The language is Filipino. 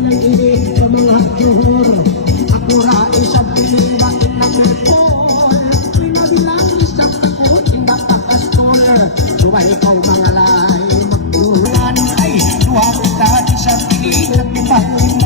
ng ilig sa mga juhur. Ako ra isang pinibakin ng repor. Pinabilang isang takot, hindi pakastor. Suway ikaw mga lay, magturuan ay duha kita isang pilit at ipakuin